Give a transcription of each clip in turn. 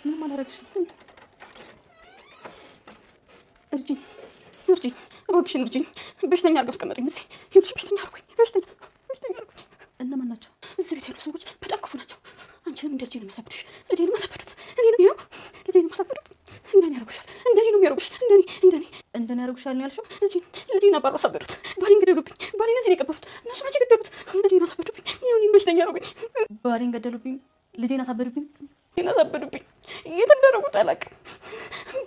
ምንም አላደረግሽም። እርጅኝ እባክሽን እርጅኝ። በሽተኛ አድርገው አስቀመጡኝ እዚህ። ይኸውልሽ በሽተኛ አድርጉኝ። በሽተኛ አድርጉኝ። እነማን ናቸው? እዚህ ቤት ያሉ ሰዎች በጣም ክፉ ናቸው። አንቺንም እንደ ልጄን የሚያሳብዱሽ። ልጄን ማሳበዱት እኔንም ነው። ልጄን ማሳበዱት እንደኔ ያደርጉሻል። እንደኔ ነው የሚያደርጉሽ። እንደኔ ያደርጉሻል ነው ያልሽው? ልጄን አባረው አሳበዱት። ባሌን ገደሉብኝ። ባሌን እዚህ ነው የቀበሩት። እነሱ ናቸው የገደሉት። ልጄን አሳበዱብኝ። ይሁን በሽተኛ አድርጉኝ። ባሌን ገደሉብኝ። ልጄን አሳበዱብኝ። የት እንዳደረጉት አላውቅም።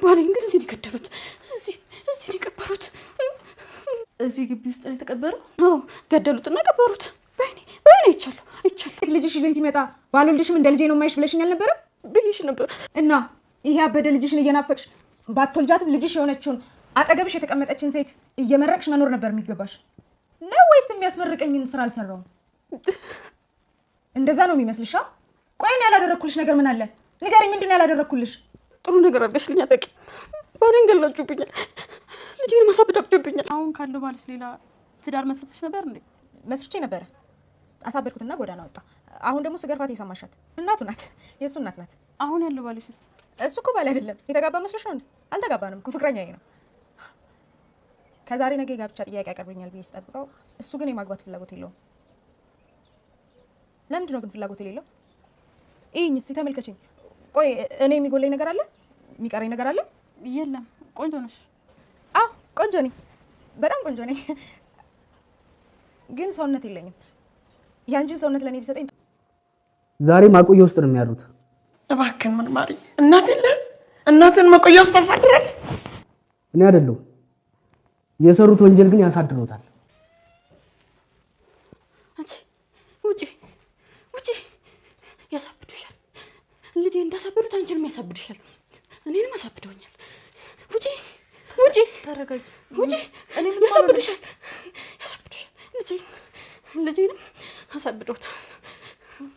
ባሌን ግን እዚህ ነው የገደሉት። እዚህ ነው የቀበሩት። እዚህ ግቢ ውስጥ ነው የተቀበረው? አዎ ገደሉትና ቀበሩት። በእኔ አይቻለሁ። ልጅሽ ይዞኝ ሲመጣ ባልወልድሽም እንደ ልጄ ነው የማይሽ ብለሽኝ አልነበረም? ብዬሽ ነበር። እና ይሄ አበደ ልጅሽን እየናፈቅሽ ባትወልጃትም ልጅሽ የሆነችውን አጠገብሽ የተቀመጠችን ሴት እየመረቅሽ መኖር ነበር የሚገባሽ ነው ወይስ የሚያስመርቀኝን ስራ አልሰራውም? እንደዛ ነው የሚመስልሽ? ቆይ እኔ ያላደረኩልሽ ነገር ምን አለ? ንገሪኝ፣ ምንድን ነው ያላደረኩልሽ? ጥሩ ነገር አድርገሽልኝ አታውቂም። ባሌን ገላችሁብኛል። ልጄን ማሳበዳችሁብኛል። አሁን ካለው ባልሽ ሌላ ትዳር መስርተሽ ነበር እንዴ? መስርቼ ነበረ። አሳበድኩትና ጎዳና ወጣ። አሁን ደግሞ ስገርፋት የሰማሻት እናቱ ናት። የእሱ እናት ናት። አሁን ያለው ባልሽስ? እሱ እኮ ባል አይደለም። የተጋባ መስሎሽ ነው እንዴ? አልተጋባንም እኮ ፍቅረኛዬ ነው። ከዛሬ ነገ የጋብቻ ጥያቄ ያቀርብኛል ብዬ ስጠብቀው እሱ ግን የማግባት ፍላጎት የለውም። ለምንድን ነው ግን ፍላጎት የሌለው? ይህኝ እስቲ ተመልከችኝ። ቆይ እኔ የሚጎለኝ ነገር አለ? የሚቀረኝ ነገር አለ? የለም። ቆንጆ ነሽ። አዎ ቆንጆ ነኝ፣ በጣም ቆንጆ ነኝ። ግን ሰውነት የለኝም። ያንቺን ሰውነት ለእኔ ቢሰጠኝ። ዛሬ ማቆያ ውስጥ ነው የሚያሉት። እባክህን መርማሪ፣ እናትን ማቆያ ውስጥ ታሳድራለህ? እኔ አይደለሁም። የሰሩት ወንጀል ግን ያሳድሮታል። አንቺ ውጪ። ያሳብዱሻል። ልጄ እንዳሳብዱት አንቺንም ያሳብዱሻል። እኔንም አሳብደውኛል። ውጪ። ተረጋጊ። ውጪ። ያሳብዱሻል። ልጄንም አሳብደውታል።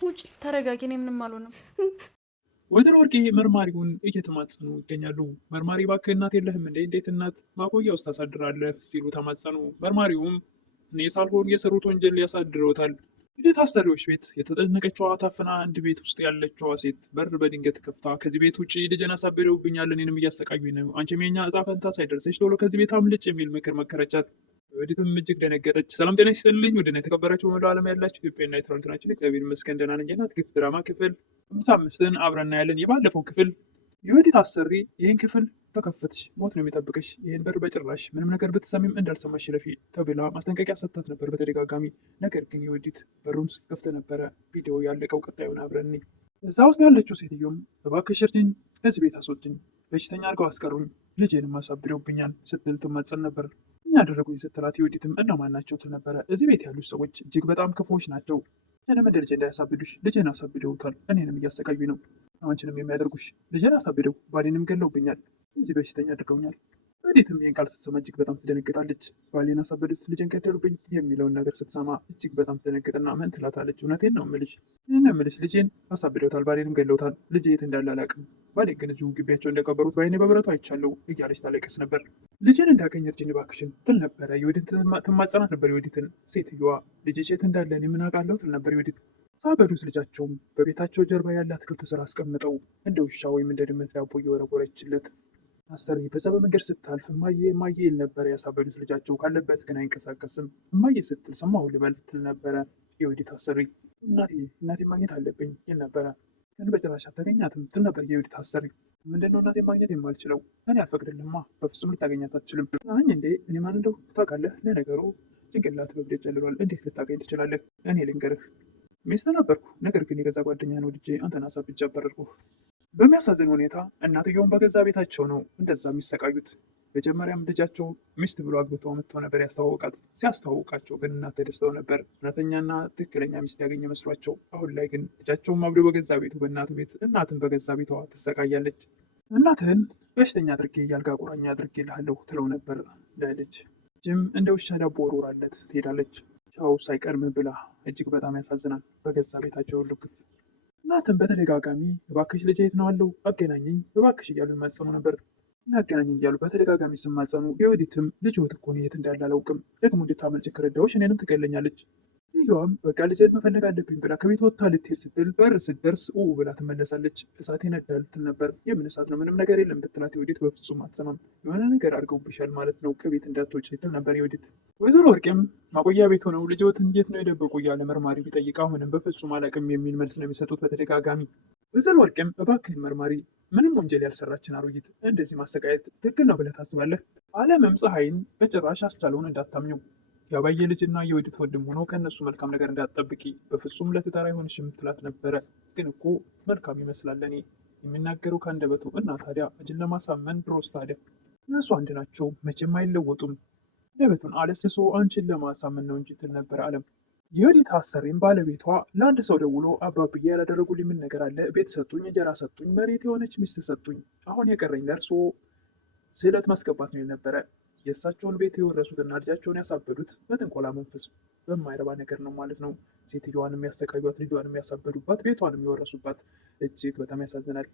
ውጪ። ተረጋጊ። እኔ ምንም አልሆንም። ወይዘሮ ወርቄ መርማሪውን እየተማጸኑ ይገኛሉ። መርማሪ እባክህ እናት የለህም እንዴ? እንዴት እናት ማቆያ ውስጥ ታሳድራለህ? ሲሉ ተማጸኑ። መርማሪውም እኔ ሳልሆን የሰሩት ወንጀል ያሳድረውታል። ወደ ታሳሪዎች ቤት የተጠነቀችዋ ታፍና አንድ ቤት ውስጥ ያለችዋ ሴት በር በድንገት ከፍታ ከዚህ ቤት ውጭ ልጄን አሳብደውብኛል፣ እኔንም እያሰቃዩኝ ነው፣ አንቺም የኛ ዕጣ ፈንታ ሳይደርሰሽ ቶሎ ከዚህ ቤት አምልጭ የሚል ምክር መከረቻት። ወዲትም እጅግ ደነገጠች። ሰላም ጤና ይስጥልኝ ወደና የተከበራችሁ በመላው ዓለም ያላችሁ ኢትዮጵያና ኤርትራውያን ናችሁ። እግዚአብሔር ይመስገን ደህና ነኝ። የእናት ግፍ ድራማ ክፍል 55ን አብረን እናያለን። የባለፈው ክፍል የወዲት አሰሪ ይህን ክፍል ተከፈትሽ፣ ሞት ነው የሚጠብቅሽ፣ ይህን በር በጭራሽ ምንም ነገር ብትሰሚም እንዳልሰማሽ ለፊ ተብላ ማስጠንቀቂያ ሰጥታት ነበር በተደጋጋሚ። ነገር ግን የወዲት በሩን ስትከፍት ነበረ ቪዲዮ ያለቀው። ቀጣዩን አብረን እንይ። እዛ ውስጥ ያለችው ሴትዮም እባክሽ እርጅኝ፣ ከዚህ ቤት አስወጥኝ፣ በሽተኛ አድርገው አስቀሩኝ፣ ልጄንም አሳብደውብኛል ስትል ትማጸን ነበር። ያደረጉኝ ስትላት የወዲትም እነማን ናቸው ትል ነበረ። እዚህ ቤት ያሉት ሰዎች እጅግ በጣም ክፉዎች ናቸው። ምንም እንደ ልጄ እንዳያሳብዱሽ፣ ልጄን አሳብደውታል፣ እኔንም እያሰቃዩ ነው። አንቺንም የሚያደርጉሽ ልጄን አሳብደው ባሌንም ገለውብኛል፣ እዚህ በሽተኛ አድርገውኛል። ወዲትም ይህን ቃል ስትሰማ እጅግ በጣም ትደነግጣለች። ባሌን አሳበዱት፣ ልጄን ገደሉብኝ የሚለውን ነገር ስትሰማ እጅግ በጣም ትደነግጥና ምን ትላታለች? እውነቴን ነው የምልሽ ልጄን አሳብደውታል፣ ባሌንም ገለውታል፣ ልጄ የት እንዳለ አላውቅም፣ ባሌ ግን እዚሁ ግቢያቸው እንደቀበሩት በዓይኔ በብረቱ አይቻለሁ እያለች ታለቅስ ነበር። ልጄን እንዳገኝ እርጅኝ እባክሽን ትል ነበረ። የወዲትን ትማጸናት ነበር። የወዲትን ሴትዮዋ ልጅሽ የት እንዳለ እኔ ምን አውቃለሁ ትል ነበር። የወዲት ሳበዱት ልጃቸውም በቤታቸው ጀርባ ያለ አትክልት ስር አስቀምጠው እንደ ውሻ ወይም እንደ ድመት ዳቦ እየወረወረችለት አሰሪ በዛ በመንገድ ስታልፍ እማዬ ይል ነበረ ያሳበዱት ልጃቸው። ካለበት ግን አይንቀሳቀስም። እማዬ ስትል ሰማሁ ልበል ትል ነበረ የወዲት አሰሪ። እናቴ ማግኘት አለብኝ ይል ነበረ። ግን በጭራሽ አታገኛትም ትል ነበር የወዲት አሰሪ። ምንድነው እናቴ ማግኘት የማልችለው? እኔ አልፈቅድልማ፣ በፍጹም ልታገኛት አትችልም። አኝ እንዴ እኔ ማን እንደው ታውቃለህ? ለነገሩ ጭንቅላት በብዴ ጨልሏል፣ እንዴት ልታገኝ ትችላለህ? እኔ ልንገርህ፣ ሚስት ነበርኩ፣ ነገር ግን የገዛ ጓደኛህን ወድጄ አንተን አሳብጄ አባረርኩህ። በሚያሳዝን ሁኔታ እናትየውን በገዛ ቤታቸው ነው እንደዛ የሚሰቃዩት። መጀመሪያም ልጃቸው ሚስት ብሎ አግብተው መጥተው ነበር ያስተዋወቃት። ሲያስተዋውቃቸው ግን እናት ተደስተው ነበር፣ እውነተኛና ትክክለኛ ሚስት ያገኘ መስሏቸው። አሁን ላይ ግን ልጃቸውን አብዶ በገዛ ቤቱ በእናቱ ቤት እናትን በገዛ ቤቷ ትሰቃያለች። እናትህን በሽተኛ አድርጌ ያልጋ ቁራኛ አድርጌ ልሃለሁ ትለው ነበር ለልጅ። ልጅም እንደ ውሻ ዳቦ ወርውራለት ትሄዳለች። ቻው ሳይቀድም ብላ። እጅግ በጣም ያሳዝናል። በገዛ ቤታቸው ሁሉ ግፍ። እናትን በተደጋጋሚ እባክሽ ልጄ የት ነው አለው፣ አገናኘኝ እባክሽ እያሉ ይማጸኑ ነበር። እናገናኘኝ እያሉ በተደጋጋሚ ስማጸኑ የወዲትም ልጅ ወት እኮ የት እንዳለ አላውቅም፣ ደግሞ እንድታመልጭ ከረዳሁሽ እኔንም ትገለኛለች ልጇም በቃ ልጄን መፈለግ አለብኝ ብላ ከቤት ወጥታ ልትሄድ ስትል በር ስትደርስ ብላ ትመለሳለች። እሳት ይነዳል ትል ነበር። የምን እሳት ነው? ምንም ነገር የለም ብትላት የወዲት በፍጹም አትሰማም። የሆነ ነገር አድርገውብሻል ማለት ነው ከቤት እንዳትወጪ ትል ነበር የወዲት። ወይዘሮ ወርቄም ማቆያ ቤት ሆነው ልጅዎትን የት ነው የደበቁ እያለ መርማሪ ቢጠይቅ አሁንም በፍጹም አላውቅም የሚል መልስ ነው የሚሰጡት በተደጋጋሚ። ወይዘሮ ወርቄም እባክህን መርማሪ፣ ምንም ወንጀል ያልሰራችን አሮጊት እንደዚህ ማሰቃየት ትክክል ነው ብለህ ታስባለህ? አለምም ፀሐይን በጭራሽ አስቻለውን እንዳታምኙ የአባዬ ልጅና የወዲት ወንድም ሆኖ ከእነሱ መልካም ነገር እንዳትጠብቂ በፍጹም ለትዳር አይሆንሽም ትላት ነበረ። ግን እኮ መልካም ይመስላል እኔ የሚናገረው ከአንደበቱ እና ታዲያ እጅን ለማሳመን ድሮስ ታዲያ እነሱ አንድ ናቸው፣ መቼም አይለወጡም። አንደበቱን አለስልሶ አንቺን ለማሳመን ነው እንጂ ትል ነበረ አለም። የወዲት አሰሪም ባለቤቷ ለአንድ ሰው ደውሎ አባብዬ ያላደረጉልኝ ምን ነገር አለ? ቤት ሰጡኝ፣ እንጀራ ሰጡኝ፣ መሬት የሆነች ሚስት ሰጡኝ። አሁን የቀረኝ ለእርሶ ስዕለት ማስገባት ነው የነበረ። የእሳቸውን ቤት የወረሱትና ልጃቸውን ያሳበዱት በጥንቆላ መንፈስ በማይረባ ነገር ነው ማለት ነው። ሴትዮዋን የሚያሰቃዩት፣ ልጇን የሚያሳበዱባት፣ ቤቷን የሚወረሱባት። እጅግ በጣም ያሳዝናል።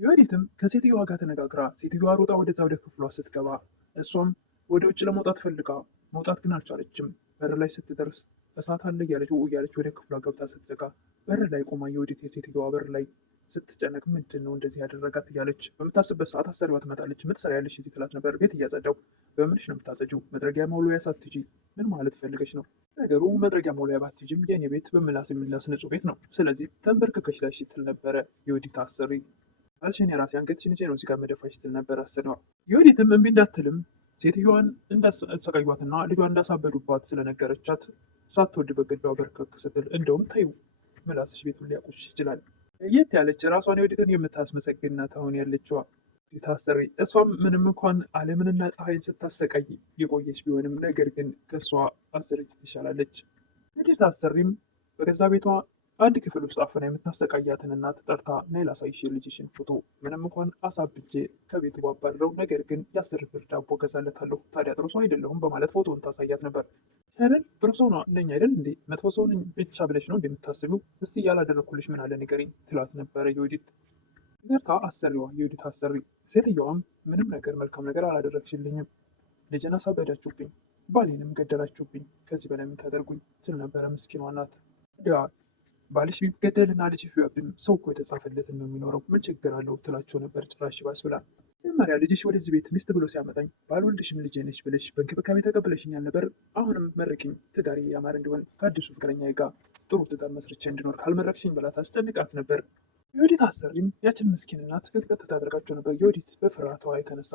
የወዲትም ከሴትዮዋ ጋር ተነጋግራ ሴትዮዋ ሮጣ ወደዛ ወደ ክፍሏ ስትገባ እሷም ወደ ውጭ ለመውጣት ፈልጋ መውጣት ግን አልቻለችም። በር ላይ ስትደርስ እሳት አለ እያለች ወደ ክፍሏ ገብታ ስትዘጋ በር ላይ ቆማ የወዲት የሴትዮዋ በር ላይ ስትጨነቅ ምንድን ነው እንደዚህ ያደረጋት እያለች በምታስበት ሰዓት አሰሪዋ ትመጣለች። ምን ትሰሪያለሽ እዚህ ትላት ነበር። ቤት እያጸዳው። በምንሽ ነው የምታጸጂው? መጥረጊያ መወልወያ ሳትጂ? ምን ማለት ፈልገች ነው? ነገሩ መጥረጊያ መወልወያ ባትጂም የኔ ቤት በምላስ የሚላስ ንጹህ ቤት ነው። ስለዚህ ተንበርክከሽ ላይ ስትል ነበረ የወዲት አሰሪ። አልሽን የራሴ አንገትሽን ይዤ ነው እዚህ ጋር መደፋሽ ስትል ነበር አሰሪዋ። የወዲትም እምቢ እንዳትልም ሴትዮዋን እንዳሰቃዩትና ልጇን እንዳሳበዱባት ስለነገረቻት ሳትወድ በግዷ በርከክ ስትል እንደውም ተይው ምላስሽ ቤቱን ሊያቆሽሽ ይችላል ለየት ያለች ራሷን የወዲትን የምታስመሰግን ናት አሁን ያለችዋ ታሰሪ። እሷም ምንም እንኳን ዓለምንና ፀሐይን ስታሰቃይ የቆየች ቢሆንም ነገር ግን ከእሷ አሰሪች ትሻላለች። ወዲት አሰሪም በገዛ ቤቷ አንድ ክፍል ውስጥ አፍና የምታሰቃያትን እናት ጠርታ ነይ ላሳይሽ የልጅሽን ፎቶ፣ ምንም እንኳን አሳብጄ ከቤቱ ባባረረው ነገር ግን የ10 ብር ዳቦ ገዛለታለሁ፣ ታዲያ ጥሩ ሰው አይደለሁም በማለት ፎቶውን ታሳያት ነበር። አይደል ጥሩ ሰው ነኝ አይደል እንዴ? መጥፎ ሰው ነኝ ብቻ ብለሽ ነው እንደምታስቢው? እስቲ ያላደረኩልሽ ምን አለ ንገሪኝ ትላት ነበረ የወዲት ገርታ አሰሪዋ። የወዲት አሰሪ ሴትየዋም ምንም ነገር መልካም ነገር አላደረግሽልኝም፣ ልጅን አሳበዳችሁብኝ፣ ባሌንም ገደላችሁብኝ፣ ከዚህ በላይ የምታደርጉኝ ትል ነበረ ምስኪኗ ናት። ባልሽ ቢገደልና ልጅ ቢወብም ሰው እኮ የተጻፈለትን ነው የሚኖረው፣ ምን ችግር አለው ትላቸው ነበር። ጭራሽ ባስ ብላ መጀመሪያ ልጅሽ ወደዚህ ቤት ሚስት ብሎ ሲያመጣኝ ባልወልድሽም ልጄ ነሽ ብለሽ በእንክብካቤ ተቀብለሽኛል ነበር። አሁንም መርቂኝ፣ ትዳሬ ያማረ እንዲሆን ከአዲሱ ፍቅረኛ ጋር ጥሩ ትዳር መስርቼ እንዲኖር ካልመረቅሽኝ ብላ ታስጨንቃት ነበር። የወዲት አሰሪም ያችን ምስኪን እናት ትክክል ታደርጋቸው ነበር። የወዲት ከፍርሃቷ የተነሳ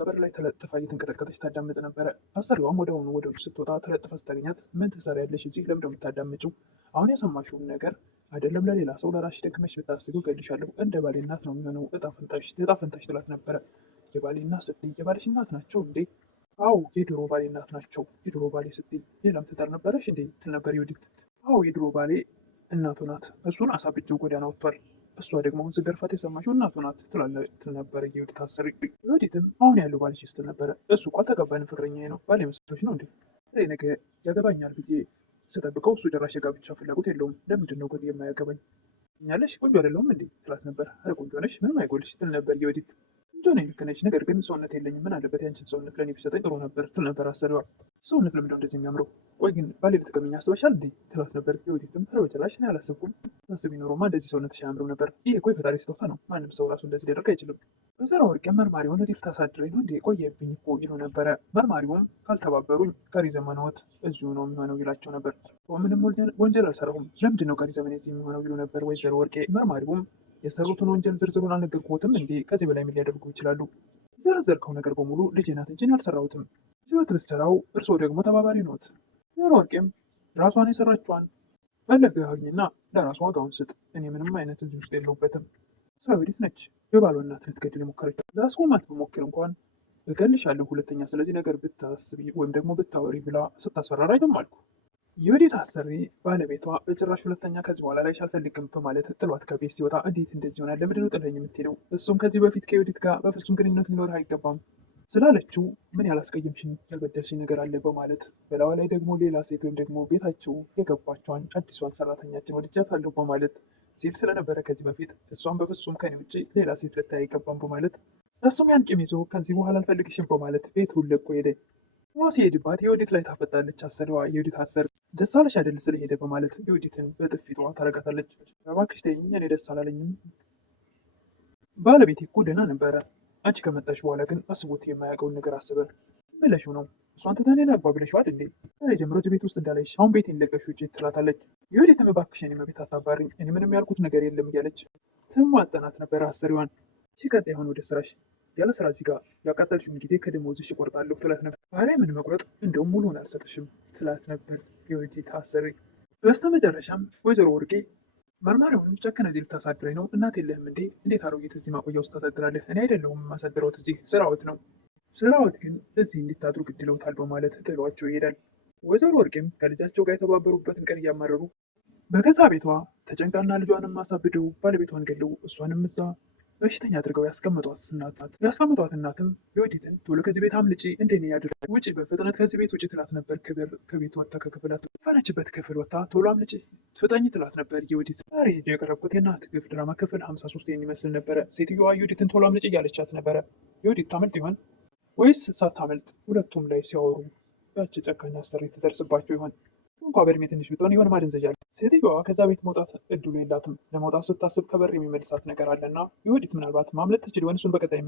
በር ላይ ተለጥፋ እየተንቀጠቀጠች ታዳምጥ ነበረ። አሰሪዋም ወደሆኑ ወደ ውጭ ስትወጣ ተለጥፋ ስታገኛት ምን ትሰሪያለሽ እዚህ? ለምንድን ነው የምታዳምጪው? አሁን የሰማሽውን ነገር አይደለም ለሌላ ሰው ለራስሽ ደግመሽ ብታስቢው እገልሻለሁ። እንደ ባሌ እናት ነው የሚሆነው እጣ ፈንታሽ ትላት ነበረ። የባሌ እናት ስትይ የባልሽ እናት ናቸው እንዴ? አዎ የድሮ ባሌ እናት ናቸው። የድሮ ባሌ ስትይ ሌላም ትዳር ነበረሽ እንዴ? ትል ነበር የወዲት። አዎ የድሮ ባሌ እናቱ ናት። እሱን አሳብጄው ጎዳና ወጥቷል። እሷ ደግሞ ዝገርፋት የሰማችው እናቱ ናት ትል ነበረ የወዲት አሰሪ። የወዲትም አሁን ያለው ባልሽ ስትል ነበረ። እሱ እኮ አልተጋባንም ፍቅረኛዬ ነው። ባሌ መስሎሽ ነው እንዴ? ነገ ያገባኛል ብዬ ስጠብቀው እሱ ጭራሽ የጋብቻ ፍላጎት የለውም። ለምንድን ነው ግን የማያገባኝ? እኛለሽ ቆንጆ አይደለሁም እንዴ ትላት ነበር። አረ ቆንጆ ነሽ፣ ምንም አይጎልሽ ትል ነበር የወዲት። ቆንጆ ነኝ ልክ ነች፣ ነገር ግን ሰውነት የለኝም። ምን አለበት ያንቺን ሰውነት ለእኔ ቢሰጠኝ ጥሩ ነበር ትል ነበር አሰሪዋ። ሰውነት ለምንድነው እንደዚህ የሚያምረው? ቆይ ግን ባሌ ልትቀምኝ አስበሻል እንዴ ትላት ነበር የወዲትም። ኧረ በጭራሽ እኔ አላሰብኩም። ታስቢ ኖሮማ እንደዚህ ሰውነትሽ አያምርም ነበር። ይህ እኮ የፈጣሪ ስጦታ ነው። ማንም ሰው ራሱ እንደዚህ ሊያደርግ አይችልም። ወይዘሮ ወርቄ መርማሪውን እዚህ ልታሳድረኝ ነው እንዴ? ቆየብኝ እኮ ይሉ ነበረ። መርማሪውም ካልተባበሩኝ ቀሪ ዘመንዎት እዚሁ ነው የሚሆነው ይላቸው ነበር። ምንም ወንጀል አልሰራሁም፣ ለምንድን ነው ቀሪ ዘመን እዚህ የሚሆነው ይሉ ነበር ወይዘሮ ወርቄ። መርማሪውም የሰሩትን ወንጀል ዝርዝሩን አልነገርኩትም እንዴ? ከዚህ በላይ ምን ሊያደርጉ ይችላሉ? የዘረዘርከው ነገር በሙሉ ልጄ ናት እንጂ አልሰራሁትም። ህይወት ብትሰራው እርስዎ ደግሞ ተባባሪ ነዎት። ወይዘሮ ወርቄም ራሷን የሰራችዋን ፈለገህ አግኝና ለራሷ ዋጋውን ስጥ። እኔ ምንም አይነት እዚህ ውስጥ የለሁበትም። ሰዊዲት ነች የባሏ እናት ልትገድል የሞከረችው። ላስቆማት ብሞክር እንኳን እገልሻለሁ ሁለተኛ ስለዚህ ነገር ብታስቢ ወይም ደግሞ ብታወሪ ብላ ስታስፈራራ አልኩ። የወዲት አሰሪ ባለቤቷ በጭራሽ ሁለተኛ ከዚህ በኋላ ላይሽ አልፈልግም በማለት ጥሏት ከቤት ሲወጣ እንዴት እንደዚህ ይሆናል? ለምንድን ነው ጥለኸኝ የምትሄደው? እሱም ከዚህ በፊት ከወዲት ጋር በፍጹም ግንኙነት ሊኖርህ አይገባም ስላለችው ምን ያላስቀየምሽኝ ያልበደልሽኝ ነገር አለ በማለት በላዋ ላይ ደግሞ ሌላ ሴት ወይም ደግሞ ቤታቸው የገባቿን አዲሷን ሰራተኛችን ወድጃታለሁ በማለት ሲል ስለነበረ ከዚህ በፊት እሷን በፍጹም ከኔ ውጭ ሌላ ሴት ልታይ አይገባም በማለት እሱም ያን ቂም ይዞ ከዚህ በኋላ አልፈልግሽም በማለት ቤቱን ለቆ ሄደ። ሲሄድባት የወዲት ላይ ታፈጣለች። አሰሪዋ የወዲት አሰር ደስ አለሽ አይደል ስለሄደ በማለት የወዲትን በጥፊ ጠዋ ታረጋታለች። እባክሽ ተይኝ፣ እኔ ደስ አላለኝም። ባለቤቴ እኮ ደህና ነበረ። አንቺ ከመጣሽ በኋላ ግን አስቦት የማያውቀውን ነገር አስበ ብለሽው ነው። እሷን ትተን ሌላ አግባ ብለሽው አይደል? ዛሬ ጀምሮ ቤት ውስጥ እንዳለሽ አሁን ቤቴን ለቀሽ ውጪ ትላታለች። የወዲትም እባክሽ እኔ መቤት አታባሪኝ፣ እኔ ምንም ያልኩት ነገር የለም እያለች ትማጸናት ነበረ አሰሪዋን። ሲቀጥል አሁን ወደ ስራሽ፣ ያለ ስራ እዚህ ጋር ያቃጠልሽውን ጊዜ ከደሞዝሽ እቆርጣለሁ ትላት ነበር። ኧረ ምን መቁረጥ፣ እንደውም ሙሉውን አልሰጥሽም ትላት ነበር የወዲት አሰሪ። በስተመጨረሻም ወይዘሮ ወርቄ መርማሪውን ጨከነ እዚህ ልታሳድረኝ ነው? እናት የለህም እንዴ? እንዴት አሮጌት እዚህ ማቆያ ውስጥ ታሳድራለህ? እኔ አይደለሁም የማሳድረውት፣ እዚህ ስራዎት ነው። ስራዎት ግን እዚህ እንዲታድሩ ግድለውታል በማለት ጥሏቸው ይሄዳል። ወይዘሮ ወርቄም ከልጃቸው ጋር የተባበሩበትን ቀን እያማረሩ በገዛ ቤቷ ተጨንቃና ልጇንም አሳብደው ባለቤቷን ገለው እሷንም እዛ በሽተኛ አድርገው ያስቀምጧት እናትም የወዲትን ቶሎ ከዚህ ቤት አምልጪ፣ እንደኔ ያድር ውጪ፣ በፍጥነት ከዚህ ቤት ውጪ ትላት ነበር። ክብር ከቤት ወጥታ ከክፍላት ፈነችበት ክፍል ወጥታ ቶሎ አምልጪ ፍጠኝ ትላት ነበር የወዲት። ዛሬ የቀረብኩት የእናት ግፍ ድራማ ክፍል 53 የሚመስል ነበረ። ሴትዮዋ የወዲትን ቶሎ አምልጪ እያለቻት ነበረ። የወዲት ታመልጥ ይሆን ወይስ ሳታመልጥ ሁለቱም ላይ ሲያወሩ ያቺ ጨካኝ አሰሪ ትደርስባቸው ይሆን? እንኳ በእድሜ ትንሽ ብትሆን የሆነ ማደንዘዣ አለ። ሴትዮዋ ከዛ ቤት መውጣት እድሉ የላትም። ለመውጣት ስታስብ ከበር የሚመልሳት ነገር አለና የወዲት ምናልባት ማምለጥ ትችል ይሆን? እሱን በቀጣይ